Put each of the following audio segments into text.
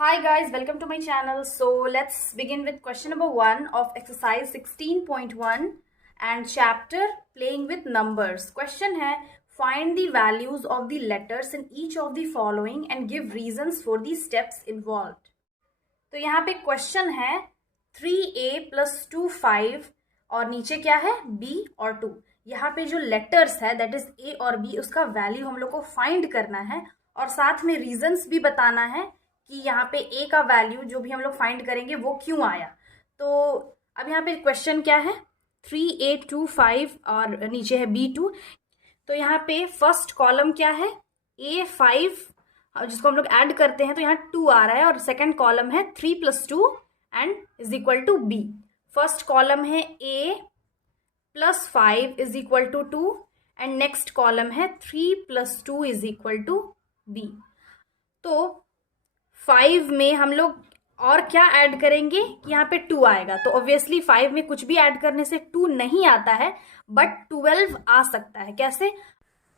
Hi guys, welcome to my channel. So let's begin with question number 1 of exercise 16.1 and chapter playing with numbers. Question है find the values of the letters in each of the following and give reasons for the steps involved. तो यहाँ पे question है 3a + 2 5 और नीचे क्या है b और 2. यहाँ पे जो लेटर्स है दैट इज a और b उसका वैल्यू हम लोग को फाइंड करना है और साथ में रीजंस भी बताना है कि यहाँ पे a का वैल्यू जो भी हम लोग फाइंड करेंगे वो क्यों आया. तो अब यहाँ पे क्वेश्चन क्या है 3a 2 5 और नीचे है b2. तो यहाँ पे फर्स्ट कॉलम क्या है a5 जिसको हम लोग ऐड करते हैं तो यहाँ 2 आ रहा है और सेकंड कॉलम है 3 + 2 and is equal to b. First column है a + 5 is equal to 2 and next column है 3 + 2 इज इक्वल टू b. तो 5 में हम लोग और क्या ऐड करेंगे कि यहाँ पे 2 आएगा. तो ऑब्वियसली 5 में कुछ भी ऐड करने से 2 नहीं आता है बट 12 आ सकता है. कैसे?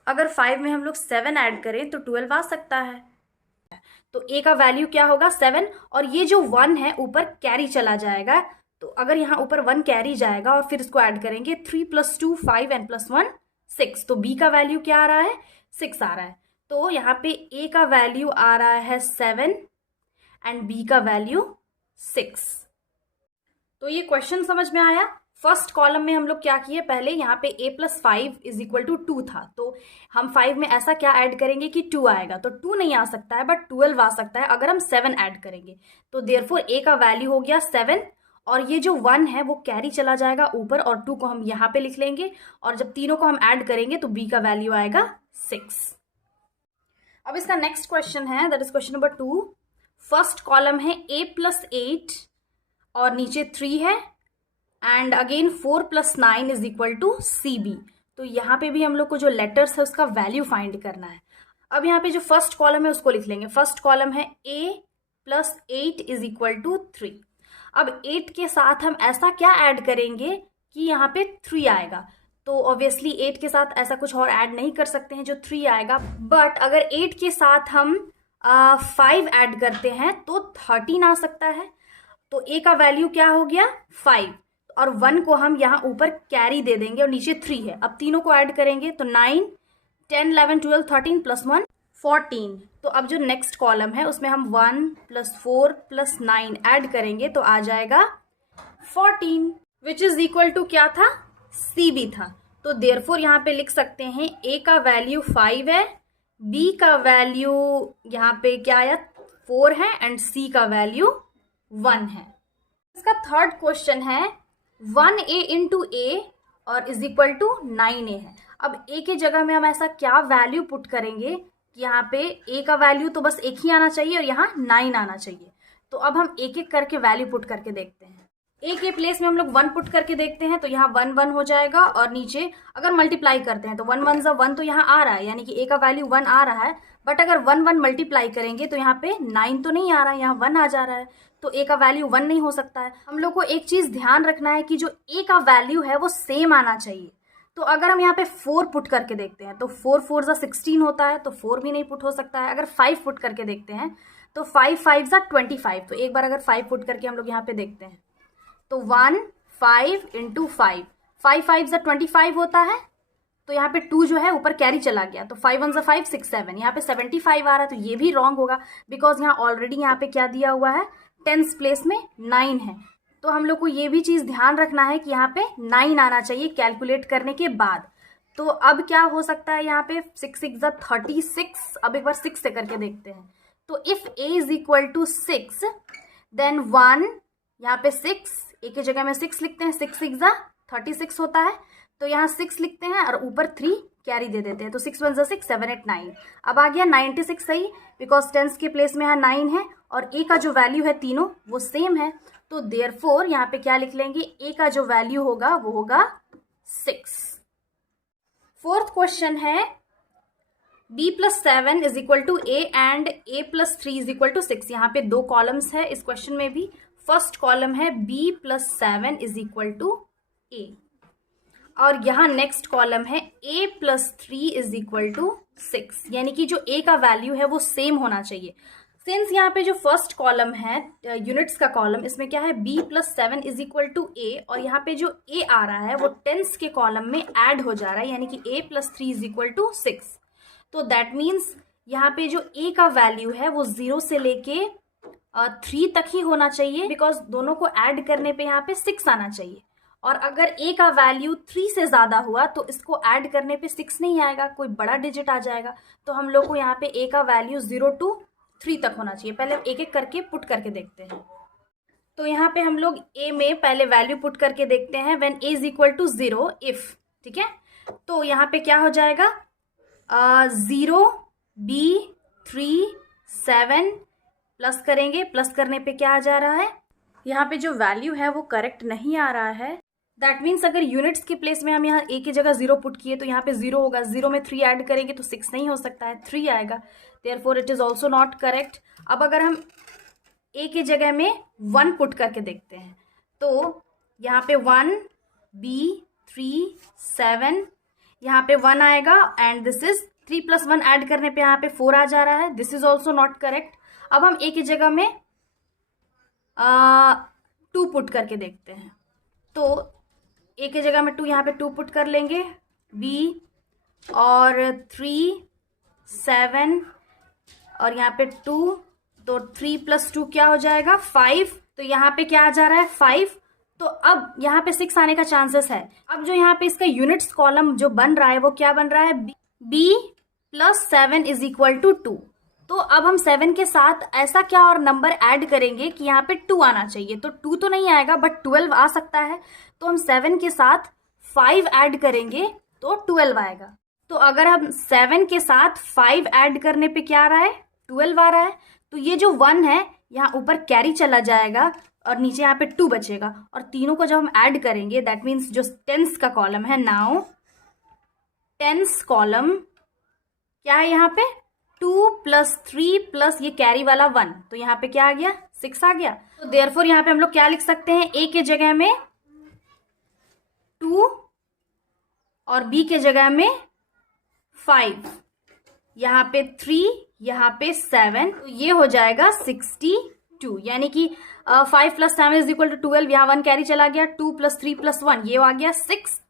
अगर 5 में हम लोग 7 ऐड करें तो 12 आ सकता है. तो a का वैल्यू क्या होगा 7 और ये जो 1 है ऊपर कैरी चला जाएगा. तो अगर यहाँ ऊपर 1 कैरी जाएगा और फिर इसको ऐड करेंगे 3 + 2 5 एंड +1 6. तो b का वैल्यू क्या आ रहा है 6 आ रहा है. तो यहाँ पे a का वैल्यू आ रहा है 7 एंड b का वैल्यू 6. तो ये क्वेश्चन समझ में आया. फर्स्ट कॉलम में हम लोग क्या किए पहले यहाँ पे a + 5 इज इक्वल टू 2 था. तो हम 5 में ऐसा क्या ऐड करेंगे कि 2 आएगा. तो 2 नहीं आ सकता है बट 12 आ सकता है अगर हम 7 ऐड करेंगे. तो देयरफॉर a का वैल्यू हो गया 7 और ये जो 1 है वो कैरी चला जाएगा ऊपर और 2 को हम यहाँ पे लिख लेंगे और जब तीनों को हम ऐड करेंगे तो b का वैल्यू आएगा 6. अब इसका नेक्स्ट क्वेश्चन है that is question number 2. First column है a + 8 और नीचे 3 है and again 4 + 9 is equal to cb. तो यहाँ पे भी हम लोग को जो लेटर्स है उसका वैल्यू फाइंड करना है. अब यहाँ पे जो फर्स्ट कॉलम है उसको लिख लेंगे. फर्स्ट कॉलम है a + 8 इज इक्वल टू 3. अब 8 के साथ हम ऐसा क्या ऐड करेंगे कि यहाँ पे 3 आएगा. तो ऑब्वियसली 8 के साथ ऐसा कुछ और ऐड नहीं कर सकते हैं जो 3 आएगा. बट अगर 8 के साथ हम 5 ऐड करते हैं तो 13 आ सकता है. तो a का वैल्यू क्या हो गया 5 और 1 को हम यहाँ ऊपर कैरी दे देंगे और नीचे 3 है. अब तीनों को ऐड करेंगे तो 9 10 11 12 13 +1 14. तो अब जो नेक्स्ट कॉलम है उसमें हम 1 + 4 + 9 ऐड करेंगे तो आ जाएगा 14 विच इज इक्वल टू क्या था cb था. तो देयरफॉर यहाँ पे लिख सकते हैं a का वैल्यू 5 है, b का वैल्यू यहाँ पे क्या आया 4 है एंड c का वैल्यू 1 है. इसका थर्ड क्वेश्चन है 1a × a और इज इक्वल टू 9a है. अब a के जगह में हम ऐसा क्या वैल्यू पुट करेंगे कि यहाँ पे a का वैल्यू तो बस एक ही आना चाहिए और यहाँ 9 आना चाहिए. तो अब हम एक एक करके वैल्यू पुट करके देखते हैं. a के प्लेस में हम लोग 1 पुट करके देखते हैं तो यहाँ 1 1 हो जाएगा और नीचे अगर मल्टीप्लाई करते हैं तो 1 1 1 तो यहाँ आ रहा है यानी कि a का वैल्यू 1 आ रहा है. बट अगर 1 1 मल्टीप्लाई करेंगे तो यहाँ पे 9 तो नहीं आ रहा है, यहाँ 1 आ जा रहा है. तो a का वैल्यू 1 नहीं हो सकता है. हम लोग को एक चीज ध्यान रखना है कि जो a का वैल्यू है वो सेम आना चाहिए. तो अगर हम यहाँ पे 4 पुट करके देखते हैं तो 4 4 = 16 होता है तो 4 भी नहीं पुट हो सकता है. अगर 5 पुट करके देखते हैं तो 5 5 = 25. तो एक बार अगर 5 पुट करके हम लोग यहाँ पे देखते हैं तो 1 5 × 5 5 5 = 25 होता है. तो यहाँ पे 2 जो है ऊपर कैरी चला गया तो 5 1 = 5 6 7 यहाँ पे 75 आ रहा है. तो ये भी रॉन्ग होगा बिकॉज यहाँ ऑलरेडी यहाँ पे क्या दिया हुआ है टेंस प्लेस में 9 है. तो हम लोग को ये भी चीज़ ध्यान रखना है कि यहाँ पे 9 आना चाहिए कैलकुलेट करने के बाद. तो अब क्या हो सकता है यहाँ पे 6 6 = 36. अब एक बार 6 से करके देखते हैं. तो if a is equal to 6 then 1 यहाँ पे 6 a के जगह में 6 लिखते हैं. 6 6 = 36 होता है. तो यहाँ 6 लिखते हैं और ऊपर 3 कैरी दे देते हैं. तो 6 1 = 6 7 8 9. अब आ गया 96 सही बिकॉज टेंस के प्लेस में यहाँ 9 है और a का जो वैल्यू है तीनों वो सेम है. तो देयरफॉर यहाँ पे क्या लिख लेंगे a का जो वैल्यू होगा वो होगा 6. फोर्थ क्वेश्चन है b + 7 is equal to a and a + 3 is equal to 6. यहाँ पे 2 कॉलम्स है इस क्वेश्चन में भी. फर्स्ट कॉलम है b + 7 is equal to a और यहाँ नेक्स्ट कॉलम है a + 3 इज इक्वल टू 6. यानी कि जो a का वैल्यू है वो सेम होना चाहिए. सिंस यहाँ पे जो फर्स्ट कॉलम है यूनिट्स का कॉलम, इसमें क्या है b plus 7 is equal to a, और यहाँ पे जो a आ रहा है वो टेंस के कॉलम में ऐड हो जा रहा है, यानी कि a plus 3 is equal to 6। तो दैट मीन्स यहाँ पे जो a का वैल्यू है वो 0 से लेके 3 तक ही होना चाहिए, बिकॉज दोनों को ऐड करने पे यहाँ पे 6 आना चाहिए। और अगर a का वैल्यू 3 से ज़्यादा हुआ तो इसको ऐड करने पे 6 नहीं आएगा, कोई बड़ा डिजिट आ जाएगा। तो हम लोग को यहाँ पे a का वैल्यू 0 to 3 तक होना चाहिए। पहले एक एक करके पुट करके देखते हैं। तो यहाँ पे हम लोग a में पहले वैल्यू पुट करके देखते हैं। When a is equal to 0 if, ठीक है, तो यहाँ पे क्या हो जाएगा 0 b 3 7 प्लस करेंगे, प्लस करने पे क्या आ जा रहा है, यहाँ पे जो वैल्यू है वो करेक्ट नहीं आ रहा है। दैट मीन्स अगर यूनिट्स के प्लेस में हम यहाँ a की जगह 0 पुट किए तो यहाँ पे 0 होगा, 0 में 3 ऐड करेंगे तो 6 नहीं हो सकता है, 3 आएगा, therefore it is also not correct. अब अगर हम a की जगह में 1 पुट करके देखते हैं तो यहाँ पे 1 b 3 7, यहाँ पे 1 आएगा and this is 3 plus 1 add करने पे यहाँ पे 4 आ जा रहा है, this is also not correct. अब हम a की जगह में 2 पुट करके देखते हैं, तो a की जगह में 2, यहाँ पे 2 पुट कर लेंगे, b और 3 7 और यहाँ पे 2, तो 3 प्लस 2 क्या हो जाएगा 5, तो यहाँ पे क्या आ जा रहा है 5। तो अब यहाँ पे 6 आने का चांसेस है। अब जो यहाँ पे इसका यूनिट्स कॉलम जो बन रहा है वो क्या बन रहा है, b plus 7 is equal to 2। तो अब हम 7 के साथ ऐसा क्या और नंबर ऐड करेंगे कि यहाँ पे 2 आना चाहिए, तो 2 तो नहीं आएगा बट 12 आ सकता है, तो हम 7 के साथ 5 ऐड करेंगे तो 12 आएगा। तो अगर हम 7 के साथ 5 ऐड करने पे क्या आ रहा है 12 आ रहा है, तो ये जो 1 है यहाँ ऊपर कैरी चला जाएगा और नीचे यहाँ पे 2 बचेगा, और तीनों को जब हम ऐड करेंगे दैट मीन्स जो टेंस का कॉलम है, नाउ टेंस कॉलम क्या है यहाँ पे 2 प्लस 3 प्लस ये कैरी वाला 1, तो यहाँ पे क्या आ गया 6 आ गया। तो देयरफॉर यहाँ पे हम लोग क्या लिख सकते हैं, a के जगह में 2 और b के जगह में 5, यहाँ पे 3, यहाँ पे 7, तो ये हो जाएगा 62, यानी कि 5 प्लस 7 इज इक्वल टू 12, यहाँ 1 कैरी चला गया, 2 प्लस 3 प्लस 1 ये आ गया 6।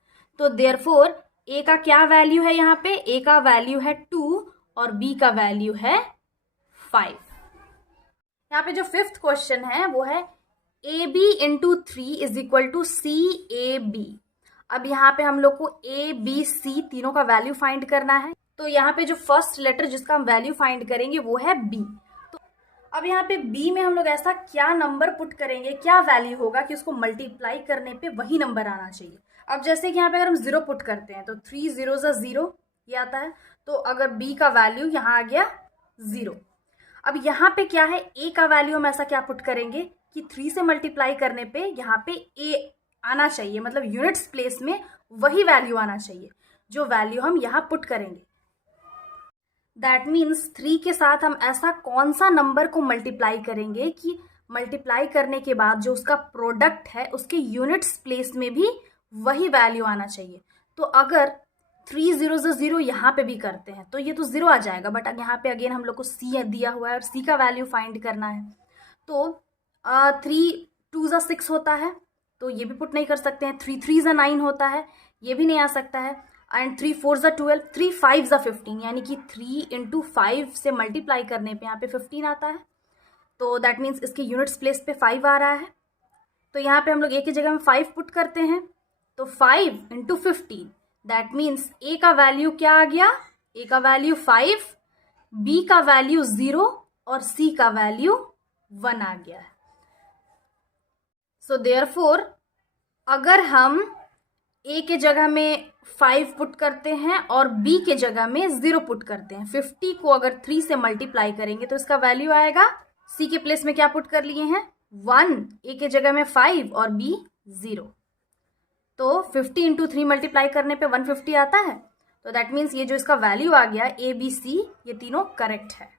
तो देयरफॉर a का क्या वैल्यू है, यहाँ पे a का वैल्यू है 2 और b का वैल्यू है 5। यहाँ पे जो 5th क्वेश्चन है वो है ab into 3 is equal to CAB। अब यहाँ पे हम लोग को a b c तीनों का वैल्यू फाइंड करना है, तो यहाँ पे जो फर्स्ट लेटर जिसका हम वैल्यू फाइंड करेंगे वो है b। तो अब यहाँ पे b में हम लोग ऐसा क्या नंबर पुट करेंगे, क्या वैल्यू होगा कि उसको मल्टीप्लाई करने पे वही नंबर आना चाहिए। अब जैसे कि यहाँ पे अगर हम 0 पुट करते हैं तो 3 0 0 ये आता है, तो अगर b का वैल्यू यहाँ आ गया 0। अब यहाँ पे क्या है, a का वैल्यू हम ऐसा क्या पुट करेंगे कि 3 से मल्टीप्लाई करने पे यहाँ पे a आना चाहिए, मतलब यूनिट्स प्लेस में वही वैल्यू आना चाहिए जो वैल्यू हम यहाँ पुट करेंगे। दैट मीन्स 3 के साथ हम ऐसा कौन सा नंबर को मल्टीप्लाई करेंगे कि मल्टीप्लाई करने के बाद जो उसका प्रोडक्ट है उसके यूनिट्स प्लेस में भी वही वैल्यू आना चाहिए। तो अगर 3 0 0 यहाँ पे भी करते हैं तो ये तो 0 आ जाएगा, बट यहाँ पे अगेन हम लोग को c दिया हुआ है और c का वैल्यू फाइंड करना है। तो 3 2 6 होता है, तो ये भी पुट नहीं कर सकते हैं। 3 3 9 होता है, ये भी नहीं आ सकता है। एंड 3 4 12, 3 5 15, यानी कि 3 इंटू 5 से मल्टीप्लाई करने पे यहाँ पे 15 आता है, तो दैट मीन्स इसके यूनिट्स प्लेस पे 5 आ रहा है। तो यहाँ पे हम लोग a की जगह में 5 पुट करते हैं, तो 5 इंटू 15, दैट मीन्स a का वैल्यू क्या आ गया, a का वैल्यू 5, b का वैल्यू 0 और c का वैल्यू 1 आ गया है। सो देयरफॉर अगर हम a के जगह में 5 पुट करते हैं और b के जगह में 0 पुट करते हैं, 50 को अगर 3 से मल्टीप्लाई करेंगे तो इसका वैल्यू आएगा, c के प्लेस में क्या पुट कर लिए हैं 1, a के जगह में 5 और b 0, तो 50 इंटू 3 मल्टीप्लाई करने पे 150 आता है। तो दैट मीन्स ये जो इसका वैल्यू आ गया a b c ये तीनों करेक्ट है।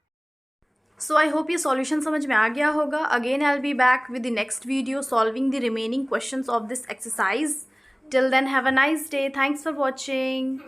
सो आई होप ये सॉल्यूशन समझ में आ गया होगा। Again I will be back with the next video solving the remaining questions of this exercise. Till then have a nice day. Thanks for watching.